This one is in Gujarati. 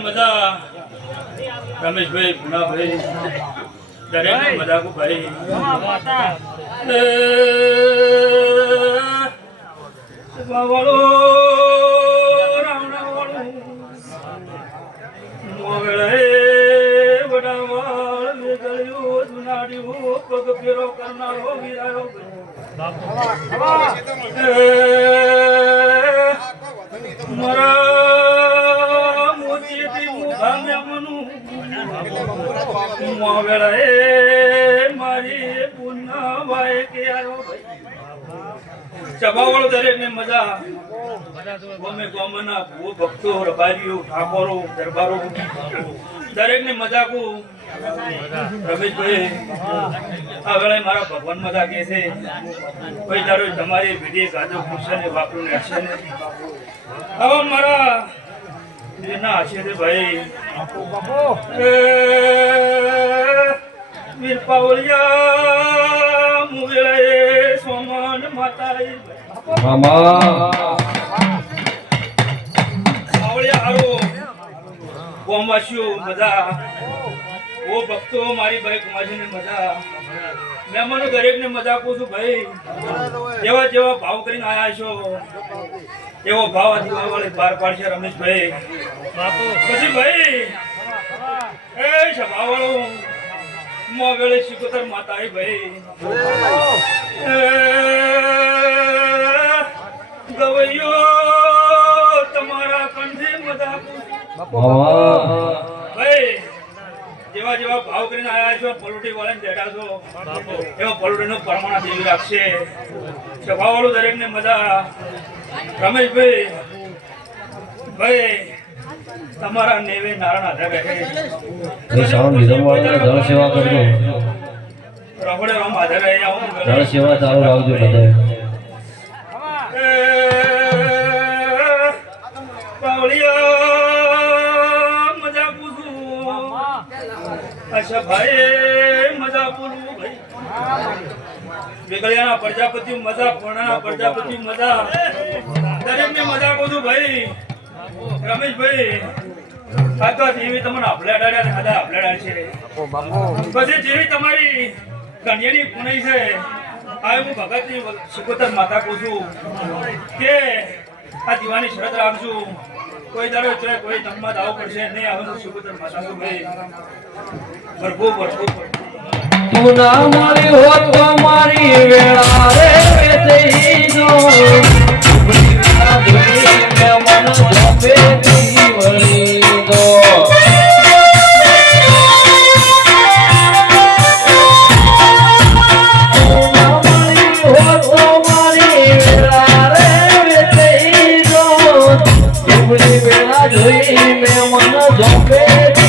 મજા રમેશભાઈ ભુનાભાઈ દરેક મજા કો ભાઈ વાળો રાવણા વાળો મોગળે વડાવાળ મે ગળ્યો જુનાડ્યો પગ ફેરો કરનારો વીરાયો મારા મોતીથી મુખા મેમનું મોગળે મારી પુના ભાઈ કે આયો ચબાવાળો દરેક ને મજા ગમે ગમના ભૂ ભક્તો રબારીઓ ઠાકોરો દરબારો દરેક ને મજા કો રમેશભાઈ આ વેળે મારા ભગવાન મજા કે છે કોઈ તારો તમારી વિધિ ગાજો ખુશે ને વાપરું ને હશે ને હવે મારા ના હશે રે ભાઈ વીર પાવળિયા મુવેળે સોમન માતાઈ મામા પાવળિયા હારો ગોમવાસીઓ મજા ઓ ભક્તો મારી ભાઈ કુમાજીને મજા મહેમાનો દરેકને મજા આપું છું ભાઈ જેવા જેવા ભાવ કરીને આયા છો એવો ભાવ આ દિવાળી પાર પાડશે રમેશભાઈ પછી ભાઈ એ સભાવાળો મોગળે શિકોતર માતા એ ભાઈ ગવૈયો તમારા કંઠે મજા ભાઈ જેવા જેવા ભાવ કરીને આયા છો પલોટી વાળાને બેઠા છો એવા પલોટીનું પરમાણા દેવી રાખશે સભાવાળું દરેકને મજા રમેશભાઈ ભાઈ તમારા નેવે નારાયણ આધા બેઠે જળ સેવા કરજો રહોડે રામ આધા રહે આવું જળ સેવા ચાલુ રાખજો બધા પાવળિયા મજા પૂછું અચ્છા ભાઈ મજા પૂરું ભાઈ બેગળિયાના પ્રજાપતિ મજા પૂર્ણના પ્રજાપતિ મજા દરેકને મજા પૂછું ભાઈ રમેશભાઈ આખા જેવી તમને આપલાડાડ્યા ને આધા આપલાડા છે પછી જેવી તમારી કન્યાની પુનઈ છે આ હું ભગતની શિકોતર માતા કહું છું કે આ દીવાની શરત રાખજો કોઈ દાડો છે કોઈ તમમાં દાવ પડશે નહીં આવે હું શિકોતર માતા છું ભાઈ ભરપૂર ભરપૂર તું ના મારી હોત તો મારી વેળા રે વેચી જો મન જપે વળી દો જોઈ મે મન જપે